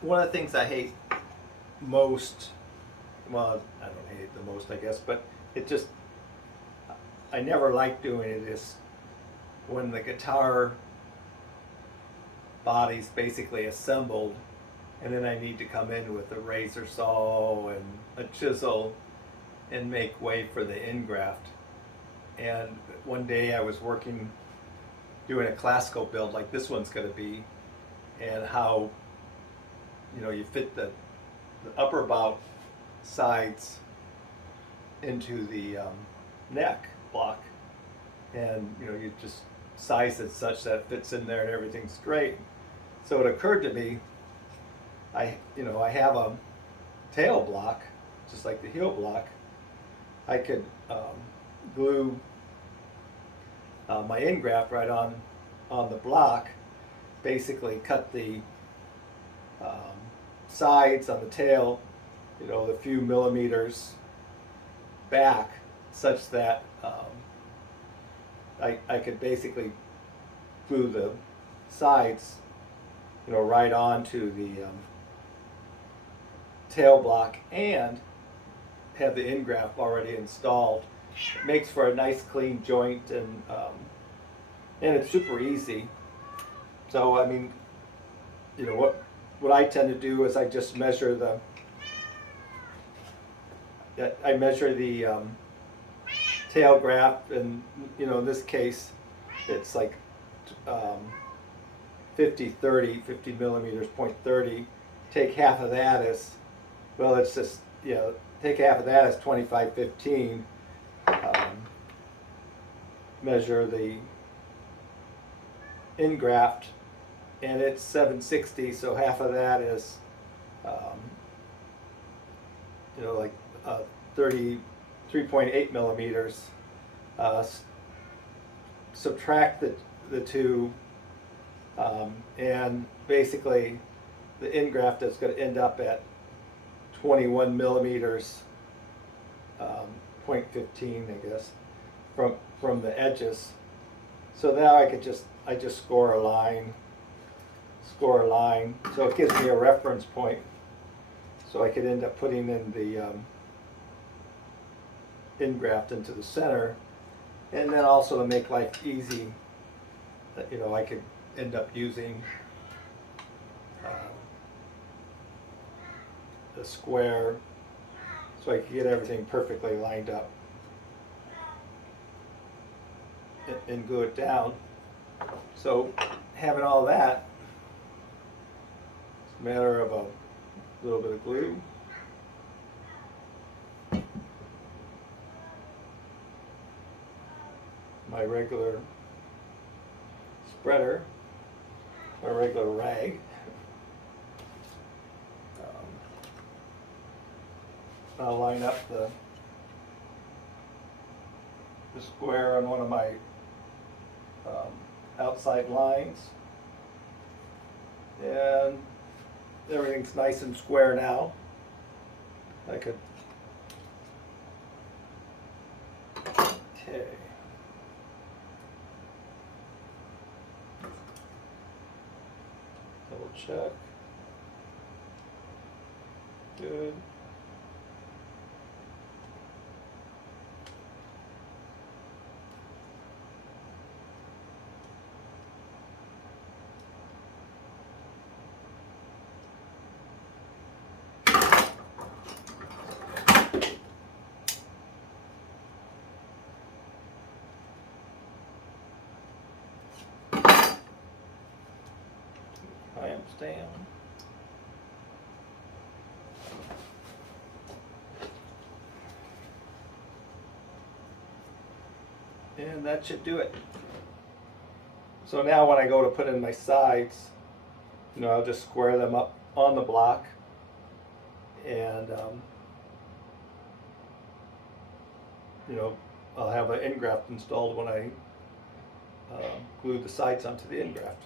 one of the things I hate most, well, I don't hate it the most, I guess, but it just, I never like doing it, is when the guitar body's basically assembled and then I need to come in with a razor saw and a chisel and make way for the ingraft. And one day I was working, doing a classical build like this one's going to be, and how, you know, you fit the upper bout sides into the neck block, and you know, you just size it such that it fits in there and everything's great. So it occurred to me, I have a tail block just like the heel block. I could glue my ingraft right on the block, basically cut the sides on the tail, you know, the few millimeters back, such that I could basically glue the sides, you know, right onto the tail block and have the ingraft already installed. It makes for a nice clean joint, and it's super easy. So I mean, you know, what I tend to do is I just measure the tail graft, and you know, in this case it's like 50 millimeters, 0.30. Take half of that as, well, it's just, you know, take half of that as 25/15. Measure the ingraft, and it's 760, so half of that is you know, like 33.8 millimeters. Subtract the two, and basically the ingraft is going to end up at 21 millimeters, 0.15, I guess, from the edges. So now I just score a line, so it gives me a reference point. So I could end up putting in the ingraft into the center, and then also to make life easy, you know, I could end up using a square, so I could get everything perfectly lined up and glue it down. So having all that, it's a matter of a little bit of glue, my regular spreader, my regular rag, I'll line up the square on one of my outside lines, and everything's nice and square now. I could, okay. Double check. Good. Clamps down. And that should do it. So now when I go to put in my sides, you know, I'll just square them up on the block, and you know, I'll have an ingraft installed when I glue the sides onto the ingraft.